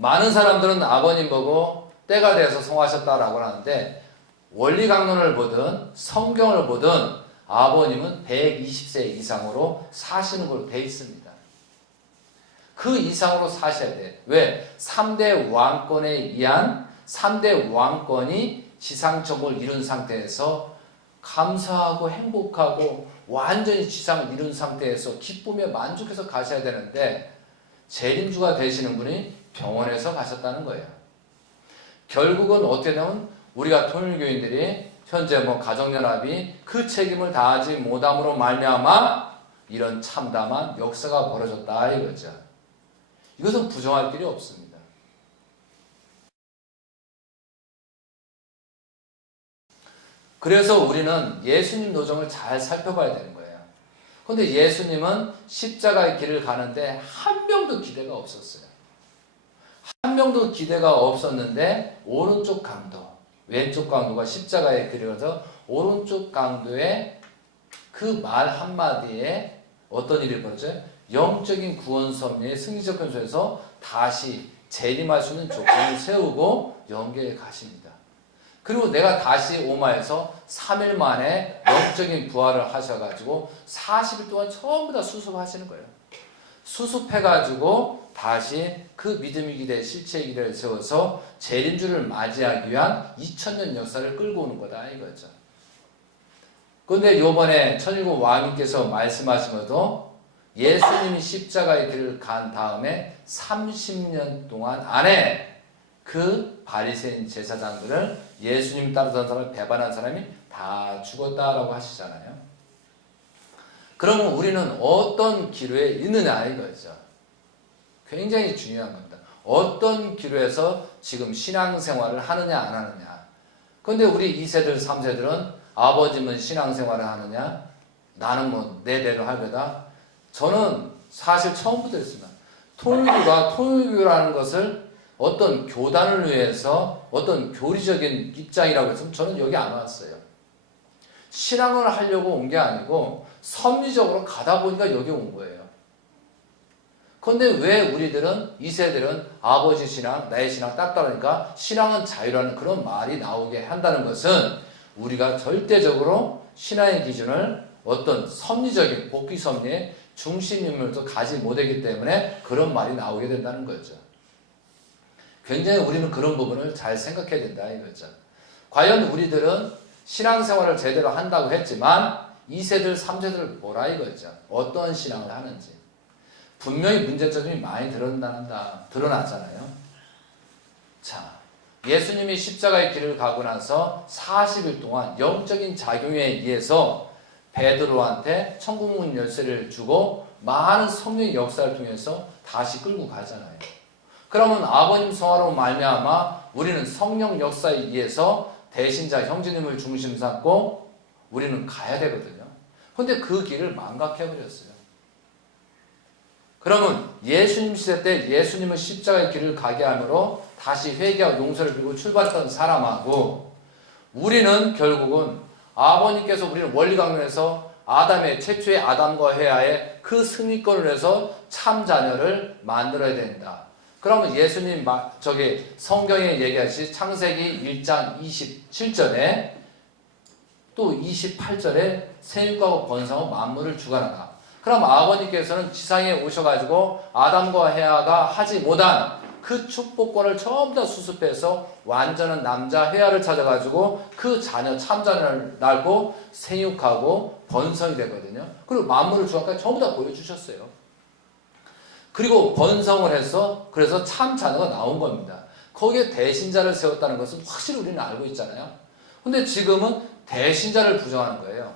많은 사람들은 아버님 보고 때가 돼서 성하셨다라고 하는데 원리 강론을 보든 성경을 보든 아버님은 120세 이상으로 사시는 걸로 돼 있습니다. 그 이상으로 사셔야 돼. 왜? 3대 왕권에 의한 3대 왕권이 지상천국을 이룬 상태에서 감사하고 행복하고 완전히 지상을 이룬 상태에서 기쁨에 만족해서 가셔야 되는데 재림주가 되시는 분이 병원에서 가셨다는 거예요. 결국은 어떻게 되면 우리가 통일교인들이 현재 가정연합이 그 책임을 다하지 못함으로 말미암아 이런 참담한 역사가 벌어졌다 이거죠. 이것은 부정할 길이 없습니다. 그래서 우리는 예수님 노정을 잘 살펴봐야 되는 거예요. 그런데 예수님은 십자가의 길을 가는데 한 명도 기대가 없었어요. 한 명도 기대가 없었는데 오른쪽 강도, 왼쪽 강도가 십자가의 길을 가서 오른쪽 강도의 그 말 한마디에 어떤 일이 벌어져요? 영적인 구원 섭리의 승리적 근소에서 다시 재림할 수 있는 조건을 세우고 영계에 가십니다. 그리고 내가 다시 오마에서 3일 만에 영적인 부활을 하셔가지고 40일 동안 전부 다 수습하시는 거예요. 수습해가지고 다시 그 믿음의 기대, 실체의 기대를 세워서 재림주를 맞이하기 위한 2000년 역사를 끌고 오는 거다 이거죠. 그런데 요번에 천일국 왕님께서 말씀하시면서 예수님이 십자가의 길을 간 다음에 30년 동안 안에 그 바리새인 제사장들을 예수님 따르던 사람을 배반한 사람이 다 죽었다라고 하시잖아요. 그러면 우리는 어떤 기로에 있느냐 이거죠. 굉장히 중요한 겁니다. 어떤 기로에서 지금 신앙생활을 하느냐 안 하느냐. 그런데 우리 2세들 3세들은 아버지는 신앙생활을 하느냐 나는 내 대로 할 거다. 저는 사실 처음부터 했습니다. 통일교라는 것을 어떤 교단을 위해서 어떤 교리적인 입장이라고 해서 저는 여기 안 왔어요. 신앙을 하려고 온 게 아니고 섭리적으로 가다 보니까 여기 온 거예요. 그런데 왜 우리들은 2세들은 아버지 신앙, 나의 신앙 딱 다르니까 신앙은 자유라는 그런 말이 나오게 한다는 것은 우리가 절대적으로 신앙의 기준을 어떤 섭리적인 복귀 섭리의 중심인물도 가지 못하기 때문에 그런 말이 나오게 된다는 거죠. 굉장히 우리는 그런 부분을 잘 생각해야 된다 이거죠. 과연 우리들은 신앙생활을 제대로 한다고 했지만 2세들, 3세들 보라 이거죠. 어떤 신앙을 하는지. 분명히 문제점이 많이 드러나잖아요. 자, 예수님이 십자가의 길을 가고 나서 40일 동안 영적인 작용에 의해서 베드로한테 천국문 열쇠를 주고 많은 성령의 역사를 통해서 다시 끌고 가잖아요. 그러면 아버님 성화로 말미암아 우리는 성령 역사에 의해서 대신자 형제님을 중심 삼고 우리는 가야 되거든요. 그런데 그 길을 망각해버렸어요. 그러면 예수님 시대 때 예수님은 십자가의 길을 가게 함으로 다시 회개와 용서를 빌고 출발했던 사람하고 우리는 결국은 아버님께서 우리는 원리강론에서 아담의 최초의 아담과 헤아의 그 승리권을 해서 참 자녀를 만들어야 된다. 그러면 예수님 성경에 얘기하시 창세기 1장 27절에 또 28절에 생육하고 번성하고 만물을 주관하라. 그럼 아버님께서는 지상에 오셔가지고 아담과 헤아가 하지 못한 그 축복권을 전부 다 수습해서 완전한 남자 헤아를 찾아가지고 그 자녀 참자녀를 낳고 생육하고 번성이 되거든요. 그리고 만물을 주관까지 전부 다 보여주셨어요. 그리고 번성을 해서 그래서 참 자녀가 나온 겁니다. 거기에 대신자를 세웠다는 것은 확실히 우리는 알고 있잖아요. 근데 지금은 대신자를 부정하는 거예요.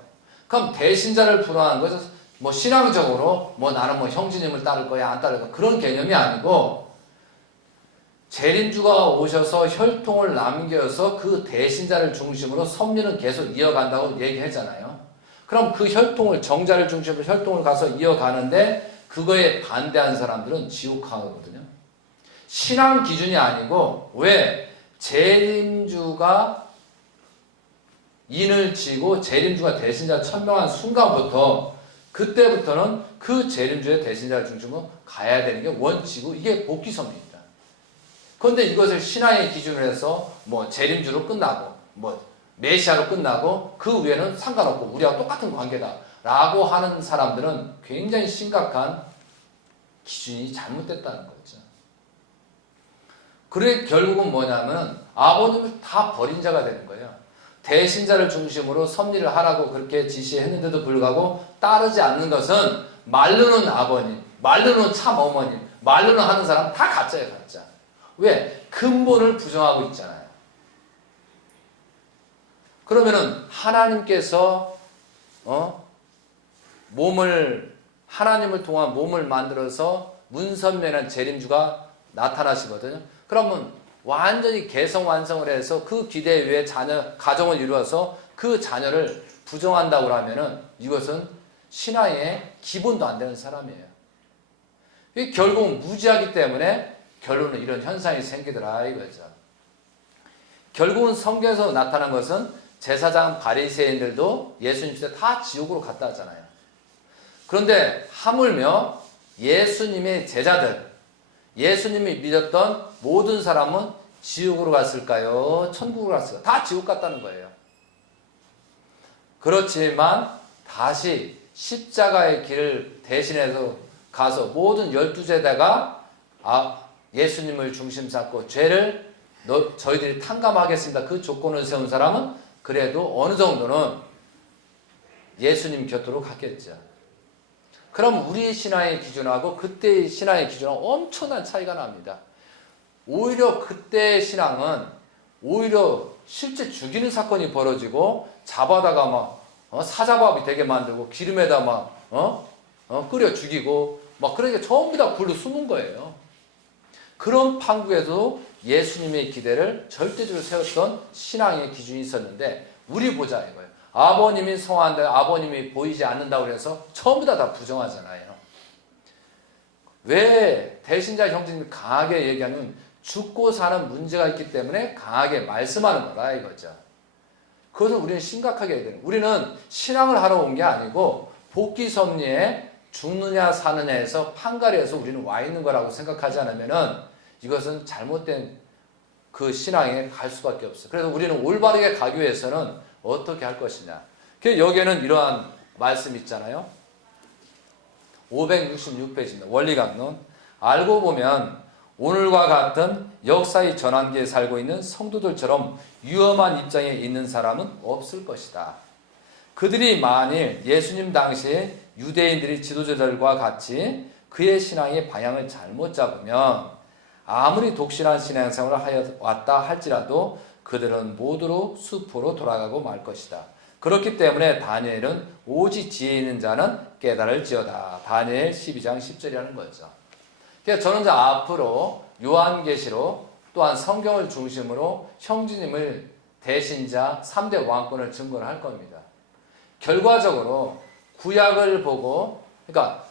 그럼 대신자를 부정하는 것은 신앙적으로 나는 형제님을 따를 거야 안 따를 거야 그런 개념이 아니고 재림주가 오셔서 혈통을 남겨서 그 대신자를 중심으로 섭리는 계속 이어간다고 얘기하잖아요. 그럼 그 혈통을 정자를 중심으로 혈통을 가서 이어가는데 그거에 반대한 사람들은 지옥 가거든요. 신앙 기준이 아니고 왜 재림주가 인을 치고 재림주가 대신자 천명한 순간부터 그때부터는 그 재림주의 대신자를 중심으로 가야 되는 게 원칙이고 이게 복귀 섭리입니다. 그런데 이것을 신앙의 기준으로 해서 뭐 재림주로 끝나고 뭐 메시아로 끝나고 그 위에는 상관없고 우리와 똑같은 관계다라고 하는 사람들은 굉장히 심각한 기준이 잘못됐다는 거죠. 그래 결국은 뭐냐면 아버님을 다 버린 자가 되는 거예요. 대신자를 중심으로 섭리를 하라고 그렇게 지시했는데도 불구하고 따르지 않는 것은 말로는 아버님, 말로는 참 어머님, 말로는 하는 사람 다 가짜예요, 가짜. 왜? 근본을 부정하고 있잖아요. 그러면은 하나님께서 하나님을 통한 몸을 만들어서 문선면한 재림주가 나타나시거든요. 그러면 완전히 개성 완성을 해서 그 기대 위에 가정을 이루어서 그 자녀를 부정한다고 하면은 이것은 신앙의 기본도 안 되는 사람이에요. 결국은 무지하기 때문에 결론은 이런 현상이 생기더라 이거죠. 결국은 성경에서 나타난 것은 제사장 바리새인들도 예수님 시대 다 지옥으로 갔다 하잖아요. 그런데 하물며 예수님의 제자들, 예수님이 믿었던 모든 사람은 지옥으로 갔을까요? 천국으로 갔을까요? 다 지옥 갔다는 거예요. 그렇지만 다시 십자가의 길을 대신해서 가서 모든 12제자가 예수님을 중심 삼고 죄를 저희들이 탕감하겠습니다. 그 조건을 세운 사람은 그래도 어느 정도는 예수님 곁으로 갔겠죠. 그럼 우리 신앙의 기준하고 그때의 신앙의 기준하고 엄청난 차이가 납니다. 오히려 그때의 신앙은 오히려 실제 죽이는 사건이 벌어지고 잡아다가 막 사자밥이 되게 만들고 기름에다 막 끓여 죽이고 막 그러니까 전부 다 불로 숨은 거예요. 그런 판국에도 예수님의 기대를 절대적으로 세웠던 신앙의 기준이 있었는데 우리 보자 이거예요. 아버님이 성화한다, 아버님이 보이지 않는다고 해서 전부 다 부정하잖아요. 왜 대신자 형제님이 강하게 얘기하면 죽고 사는 문제가 있기 때문에 강하게 말씀하는 거라 이거죠. 그것을 우리는 심각하게 해야 돼요. 우리는 신앙을 하러 온 게 아니고 복귀 섭리에 죽느냐 사느냐에서 판가리에서 우리는 와 있는 거라고 생각하지 않으면은 이것은 잘못된 그 신앙에 갈 수밖에 없어요. 그래서 우리는 올바르게 가기 위해서는 어떻게 할 것이냐. 여기에는 이러한 말씀 있잖아요. 566페이지입니다. 원리강론. 알고 보면 오늘과 같은 역사의 전환기에 살고 있는 성도들처럼 위험한 입장에 있는 사람은 없을 것이다. 그들이 만일 예수님 당시에 유대인들이 지도자들과 같이 그의 신앙의 방향을 잘못 잡으면 아무리 독실한 신앙생활을 하여왔다 할지라도 그들은 모두로 수포로 돌아가고 말 것이다. 그렇기 때문에 다니엘은 오직 지혜 있는 자는 깨달을지어다. 다니엘 12장 10절이라는 거죠. 그래서 저는 이제 앞으로 요한계시로 또한 성경을 중심으로 형제님을 대신자 3대 왕권을 증거를 할 겁니다. 결과적으로 구약을 보고 그러니까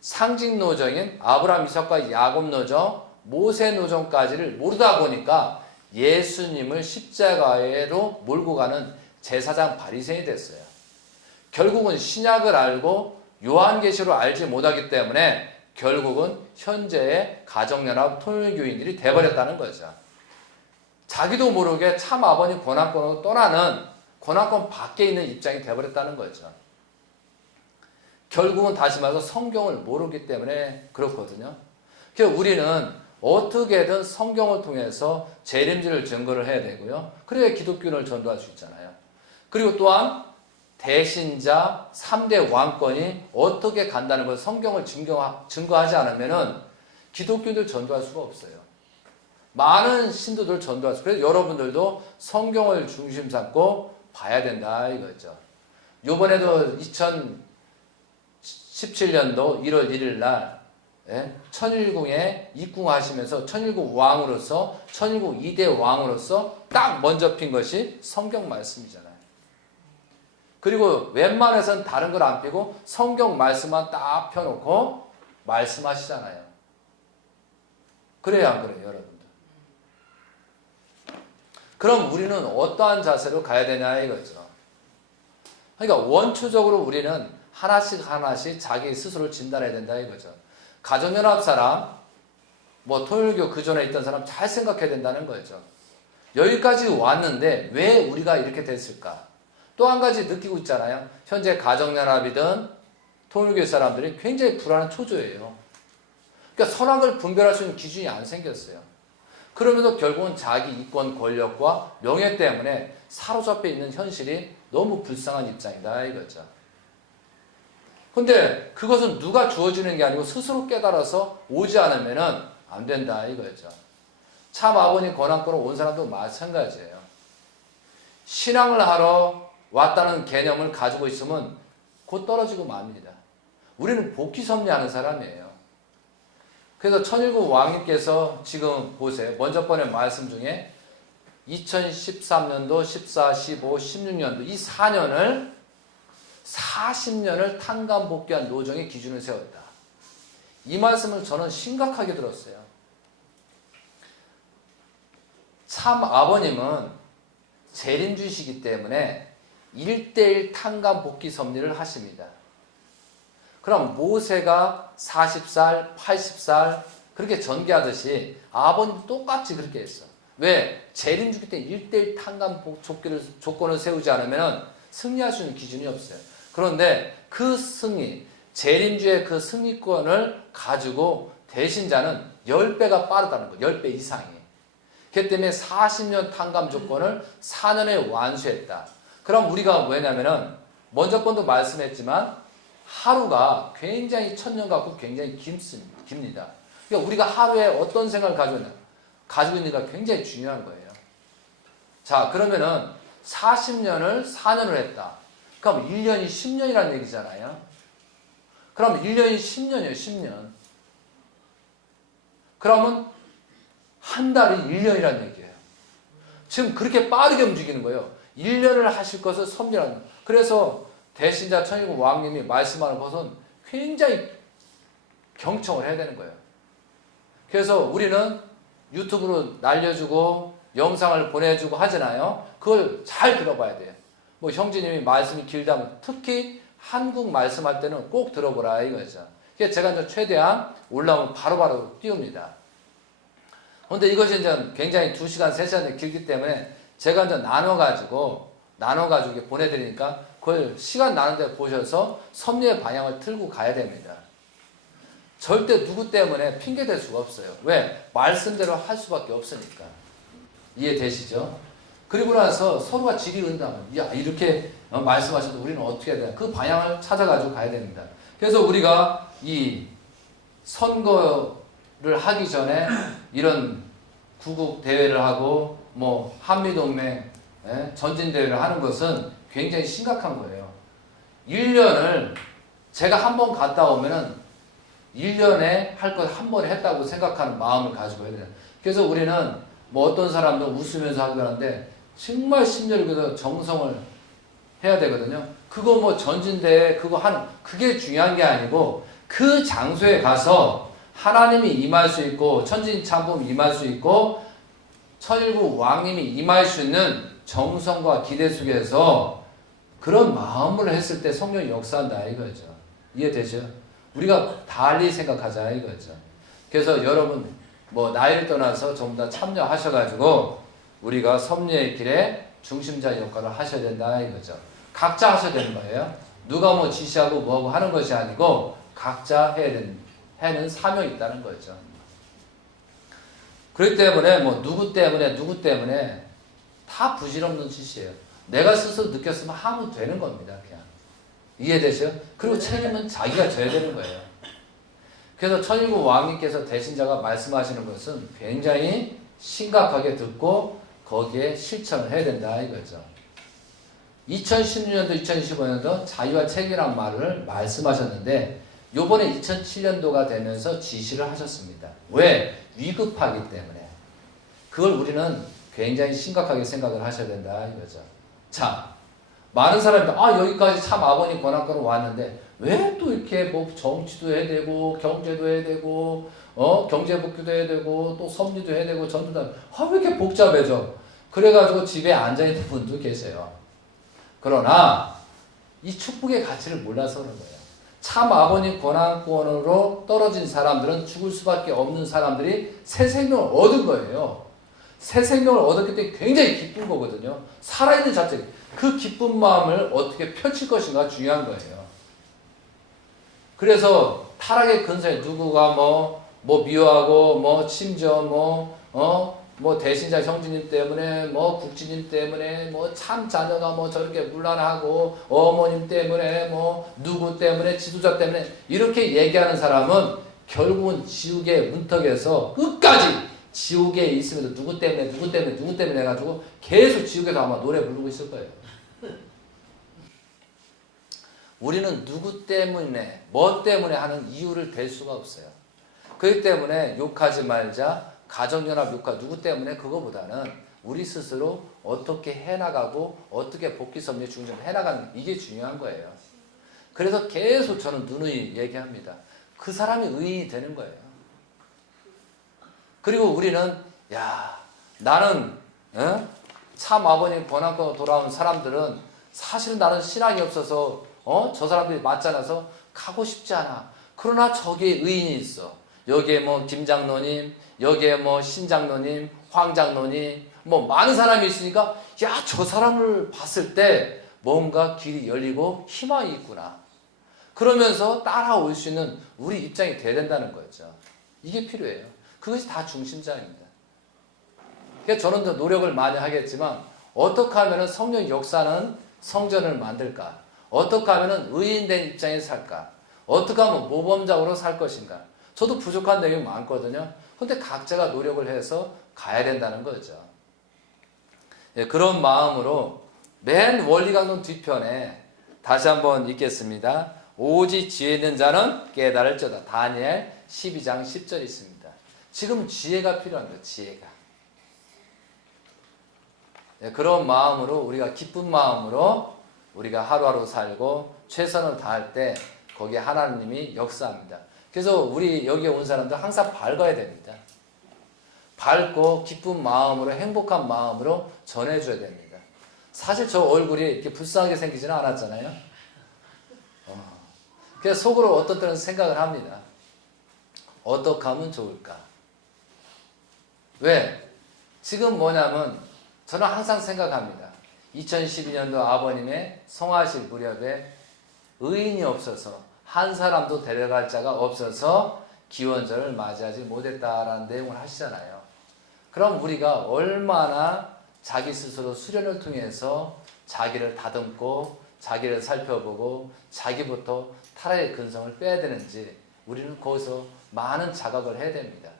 상징 노정인 아브라함, 이삭과 야곱 노정, 모세 노정까지를 모르다 보니까 예수님을 십자가로 몰고 가는 제사장 바리새인이 됐어요. 결국은 신약을 알고 요한계시로 알지 못하기 때문에 결국은 현재의 가정연합 통일교인들이 돼버렸다는 거죠. 자기도 모르게 참 아버님 권한권으로 떠나는 권한권 밖에 있는 입장이 돼버렸다는 거죠. 결국은 다시 말해서 성경을 모르기 때문에 그렇거든요. 그래서 우리는 어떻게든 성경을 통해서 재림주를 증거를 해야 되고요. 그래야 기독교를 전도할 수 있잖아요. 그리고 또한 대신자 3대 왕권이 어떻게 간다는 걸 성경을 증거하지 않으면 기독교인들 전도할 수가 없어요. 많은 신도들 전도할 수. 그래서 여러분들도 성경을 중심 삼고 봐야 된다 이거죠. 이번에도 2017년도 1월 1일 날 천일궁에 입궁하시면서 천일궁 왕으로서 천일궁 2대 왕으로서 딱 먼저 핀 것이 성경 말씀이잖아요. 그리고 웬만해서는 다른 걸 안 피고 성경 말씀만 딱 펴놓고 말씀하시잖아요. 그래야 안 그래요, 여러분들? 그럼 우리는 어떠한 자세로 가야 되냐 이거죠. 그러니까 원초적으로 우리는 하나씩 자기 스스로를 진단해야 된다 이거죠. 가정연합 사람, 뭐 통일교 그 전에 있던 사람 잘 생각해야 된다는 거죠. 여기까지 왔는데 왜 우리가 이렇게 됐을까? 또 한 가지 느끼고 있잖아요. 현재 가정연합이든 통일교 사람들이 굉장히 불안한 초조예요. 그러니까 선악을 분별할 수 있는 기준이 안 생겼어요. 그러면서 결국은 자기 이권 권력과 명예 때문에 사로잡혀 있는 현실이 너무 불쌍한 입장이다 이거죠. 근데 그것은 누가 주어지는 게 아니고 스스로 깨달아서 오지 않으면은 안 된다 이거죠. 참 아버님 권한권으로 온 사람도 마찬가지예요. 신앙을 하러 왔다는 개념을 가지고 있으면 곧 떨어지고 맙니다. 우리는 복귀 섭리하는 사람이에요. 그래서 천일국 왕님께서 지금 보세요. 먼저 번의 말씀 중에 2013년도, 14, 15, 16년도 이 4년을 40년을 탕감복귀한 노정의 기준을 세웠다. 이 말씀을 저는 심각하게 들었어요. 참 아버님은 재림주시기 때문에 1:1 탕감복귀 섭리를 하십니다. 그럼 모세가 40살, 80살 그렇게 전개하듯이 아버님도 똑같이 그렇게 했어. 왜? 재림주기 때 1:1 탕감 조건을 세우지 않으면 승리할 수 있는 기준이 없어요. 그런데 그 승리, 재림주의 그 승리권을 가지고 되신 자는 10배가 빠르다는 거예요. 10배 이상이. 그렇기 때문에 40년 탕감 조건을 4년에 완수했다. 그럼 우리가 뭐냐면은 먼저 번도 말씀했지만 하루가 굉장히 천년 같고 굉장히 깁니다. 그러니까 우리가 하루에 어떤 생각을 가지고 있는가 굉장히 중요한 거예요. 자, 그러면은 40년을 4년을 했다. 그럼 1년이 10년이라는 얘기잖아요. 그럼 1년이 10년이에요, 10년. 그러면 한 달이 1년이라는 얘기예요. 지금 그렇게 빠르게 움직이는 거예요. 1년을 하실 것을 섭리하는 거예요. 그래서 대신자 천일국 왕님이 말씀하는 것은 굉장히 경청을 해야 되는 거예요. 그래서 우리는 유튜브로 날려주고 영상을 보내주고 하잖아요. 그걸 잘 들어봐야 돼요. 뭐 형제님이 말씀이 길다면 특히 한국 말씀할 때는 꼭 들어보라 이거죠. 그래서 제가 이제 최대한 올라오면 바로바로 띄웁니다. 그런데 이것이 이제 굉장히 2시간, 3시간 길기 때문에 제가 이제 나눠가지고 보내드리니까 그걸 시간 나는 데 보셔서 섭리의 방향을 틀고 가야 됩니다. 절대 누구 때문에 핑계댈 수가 없어요. 왜? 말씀대로 할 수밖에 없으니까. 이해되시죠? 그리고 나서 서로가 질이 은다면 야 이렇게 말씀하셔도 우리는 어떻게 해야 되나 그 방향을 찾아가지고 가야 됩니다. 그래서 우리가 이 선거를 하기 전에 이런 구국 대회를 하고 뭐 한미동맹 전진대회를 하는 것은 굉장히 심각한 거예요. 1년을 제가 한 번 갔다 오면은 1년에 할 것 한 번에 했다고 생각하는 마음을 가지고 해야 돼요. 그래서 우리는 뭐 어떤 사람도 웃으면서 하기도 하는데 정말 10년을 그래서 정성을 해야 되거든요. 그거 뭐 전진대회 그거 하는 그게 중요한 게 아니고 그 장소에 가서 하나님이 임할 수 있고 천진참범 임할 수 있고 천일국 왕님이 임할 수 있는 정성과 기대 속에서 그런 마음을 했을 때 성령이 역사한다 이거죠. 이해되죠? 우리가 달리 생각하자 이거죠. 그래서 여러분 뭐 나이를 떠나서 전부 다 참여하셔가지고 우리가 섭리의 길에 중심자 역할을 하셔야 된다 이거죠. 각자 하셔야 되는 거예요. 누가 뭐 지시하고 뭐하고 하는 것이 아니고 각자 해는 사명이 있다는 거죠. 그렇기 때문에 뭐 누구 때문에 다 부질없는 짓이에요. 내가 스스로 느꼈으면 하면 되는 겁니다. 그냥. 이해되죠? 그리고 책임은 자기가 져야 되는 거예요. 그래서 천일국 왕님께서 대신자가 말씀하시는 것은 굉장히 심각하게 듣고 거기에 실천을 해야 된다 이거죠. 2016년도, 2015년도 자유와 책임이란 말을 말씀하셨는데 요번에 2007년도가 되면서 지시를 하셨습니다. 왜? 위급하기 때문에. 그걸 우리는 굉장히 심각하게 생각을 하셔야 된다 이거죠. 자, 많은 사람들이 여기까지 참 아버님 권한권으로 왔는데 왜 또 이렇게 뭐 정치도 해야 되고 경제도 해야 되고 경제복귀도 해야 되고 또 섭리도 해야 되고 전도도 왜 이렇게 복잡해져? 그래가지고 집에 앉아있는 분도 계세요. 그러나 이 축복의 가치를 몰라서 그런 거예요. 참 아버님 권한권으로 떨어진 사람들은 죽을 수밖에 없는 사람들이 새 생명을 얻은 거예요. 새 생명을 얻었기 때문에 굉장히 기쁜 거거든요. 살아있는 자체, 그 기쁜 마음을 어떻게 펼칠 것인가 중요한 거예요. 그래서 타락의 근성에 누구가 미워하고 심지어 대신자 형제님 때문에 국진님 때문에 참 자녀가 저렇게 문란하고 어머님 때문에 누구 때문에 지도자 때문에 이렇게 얘기하는 사람은 결국은 지옥의 문턱에서 끝까지 지옥에 있으면서 누구 때문에 해가지고 계속 지옥에서 아마 노래 부르고 있을 거예요. 우리는 누구 때문에 뭐 때문에 하는 이유를 댈 수가 없어요. 그렇기 때문에 욕하지 말자, 가정연합 욕하 누구 때문에 그거보다는 우리 스스로 어떻게 해나가고 어떻게 복귀 섭리에 중점을 해나가는 이게 중요한 거예요. 그래서 계속 저는 누누이 얘기합니다. 그 사람이 의인이 되는 거예요. 그리고 우리는 나는 참 아버님 권한권 돌아온 사람들은 사실은 나는 신앙이 없어서 저 사람들이 맞잖아서 가고 싶지 않아. 그러나 저기에 의인이 있어. 여기에 김장로님, 여기에 신장로님, 황장로님, 많은 사람이 있으니까 저 사람을 봤을 때 뭔가 길이 열리고 희망이 있구나. 그러면서 따라올 수 있는 우리 입장이 돼야 된다는 거죠. 이게 필요해요. 그것이 다 중심자입니다. 그래서 저는 더 노력을 많이 하겠지만 어떻게 하면 성령 역사는 성전을 만들까? 어떻게 하면 의인된 입장에서 살까? 어떻게 하면 모범적으로 살 것인가? 저도 부족한 내용이 많거든요. 근데 각자가 노력을 해서 가야 된다는 거죠. 그런 마음으로 맨 원리강론 뒤편에 다시 한번 읽겠습니다. 오직 지혜 있는 자는 깨달을지어다. 다니엘 12장 10절이 있습니다. 지금 지혜가 필요한 거예요. 지혜가. 그런 마음으로 우리가 기쁜 마음으로 우리가 하루하루 살고 최선을 다할 때 거기에 하나님이 역사합니다. 그래서 우리 여기에 온 사람들 항상 밝아야 됩니다. 밝고 기쁜 마음으로 행복한 마음으로 전해줘야 됩니다. 사실 저 얼굴이 이렇게 불쌍하게 생기지는 않았잖아요. 그래서 속으로 어떤 때는 생각을 합니다. 어떻게 하면 좋을까? 왜? 지금 뭐냐면 저는 항상 생각합니다. 2012년도 아버님의 성하실 무렵에 의인이 없어서 한 사람도 데려갈 자가 없어서 기원절을 맞이하지 못했다라는 내용을 하시잖아요. 그럼 우리가 얼마나 자기 스스로 수련을 통해서 자기를 다듬고 자기를 살펴보고 자기부터 타락의 근성을 빼야 되는지 우리는 거기서 많은 자각을 해야 됩니다.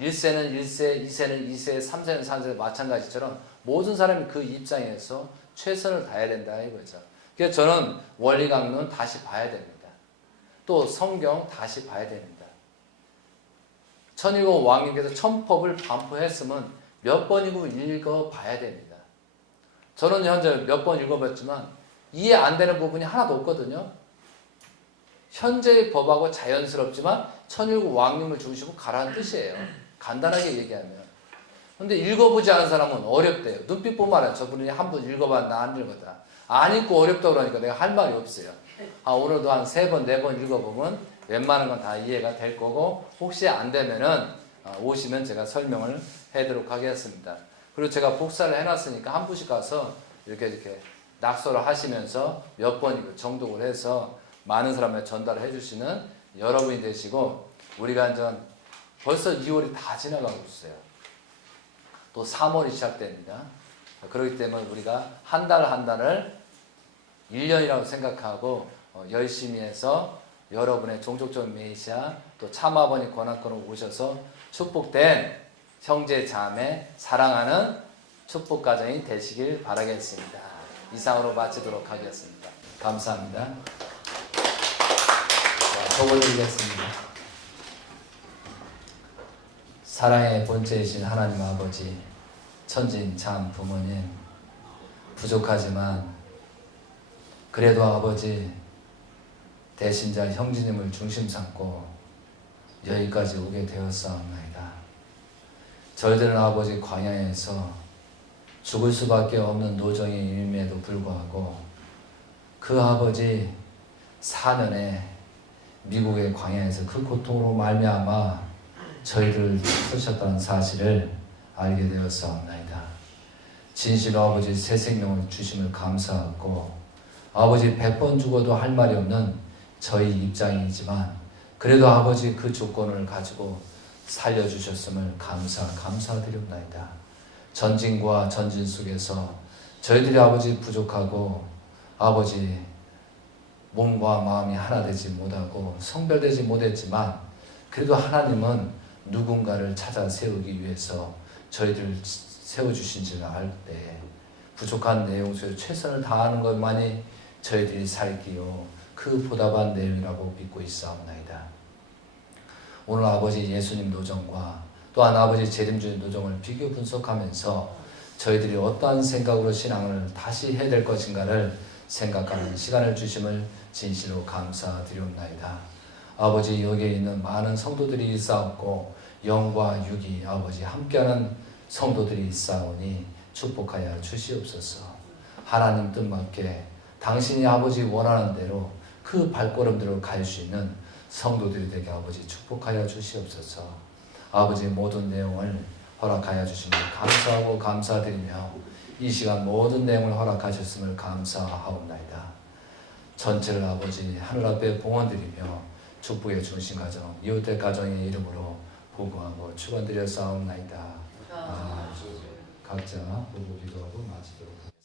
1세는 1세, 2세는 2세, 3세는 3세 마찬가지처럼 모든 사람이 그 입장에서 최선을 다해야 된다 이거죠. 그래서 저는 원리강론 다시 봐야 됩니다. 또 성경 다시 봐야 됩니다. 천일국 왕님께서 천법을 반포했으면 몇 번이고 읽어봐야 됩니다. 저는 현재 몇 번 읽어봤지만 이해 안 되는 부분이 하나도 없거든요. 현재의 법하고 자연스럽지만 천일국 왕님을 중심으로 가라는 뜻이에요. 간단하게 얘기하면. 근데 읽어보지 않은 사람은 어렵대요. 눈빛 보면 알아요. 저분이 한 번 읽어봤나 안 읽었다. 안 읽고 어렵다고 그러니까 내가 할 말이 없어요. 오늘도 한 3번, 4번 읽어보면 웬만한 건 다 이해가 될 거고 혹시 안 되면은 오시면 제가 설명을 해드리도록 하겠습니다. 그리고 제가 복사를 해놨으니까 한 분씩 가서 이렇게 낙서를 하시면서 몇 번 정독을 해서 많은 사람에 전달을 해주시는 여러분이 되시고 우리가 이제 벌써 2월이 다 지나가고 있어요. 또 3월이 시작됩니다. 그렇기 때문에 우리가 한 달 한 달을 1년이라고 생각하고 열심히 해서 여러분의 종족적 메시아 또 참아버니 권한권으로 오셔서 축복된 형제 자매 사랑하는 축복 가정이 되시길 바라겠습니다. 이상으로 마치도록 하겠습니다. 감사합니다. 저걸 드리겠습니다. 사랑의 본체이신 하나님 아버지, 천진 참 부모님, 부족하지만 그래도 아버지 대신자 형제님을 중심 삼고 여기까지 오게 되었사옵나이다. 저희들은 아버지 광야에서 죽을 수밖에 없는 노정의 임임에도 불구하고 그 아버지 4년에 미국의 광야에서 그 고통으로 말미암아 저희를 찾으셨다는 사실을 알게 되었사옵나이다. 진실로 아버지 새 생명을 주심을 감사하고 아버지 100번 죽어도 할 말이 없는 저희 입장이지만 그래도 아버지 그 조건을 가지고 살려주셨음을 감사드립니다. 전진과 전진 속에서 저희들이 아버지 부족하고 아버지 몸과 마음이 하나 되지 못하고 성별되지 못했지만 그래도 하나님은 누군가를 찾아 세우기 위해서 저희들을 세워주신 줄 알 때 부족한 내용 속에 최선을 다하는 것만이 저희들이 살기요 그 보답한 내용이라고 믿고 있사옵나이다. 오늘 아버지 예수님 노정과 또한 아버지 재림주의 노정을 비교 분석하면서 저희들이 어떠한 생각으로 신앙을 다시 해야 될 것인가를 생각하는 시간을 주심을 진실로 감사드리옵나이다. 아버지 여기에 있는 많은 성도들이 있사옵고 영과 육이 아버지 함께하는 성도들이 있사오니 축복하여 주시옵소서. 하나님 뜻맞게 당신이 아버지 원하는 대로 그 발걸음대로 갈 수 있는 성도들이 되게 아버지 축복하여 주시옵소서. 아버지 모든 내용을 허락하여 주심을 감사하고 감사드리며 이 시간 모든 내용을 허락하셨음을 감사하옵나이다. 전체를 아버지 하늘 앞에 봉헌드리며 축복의 중심 가정 이웃될 가정의 이름으로 보고하고 축원드려 싸움나이다. 각자 보고 기도하고 마치도록 하겠습니다.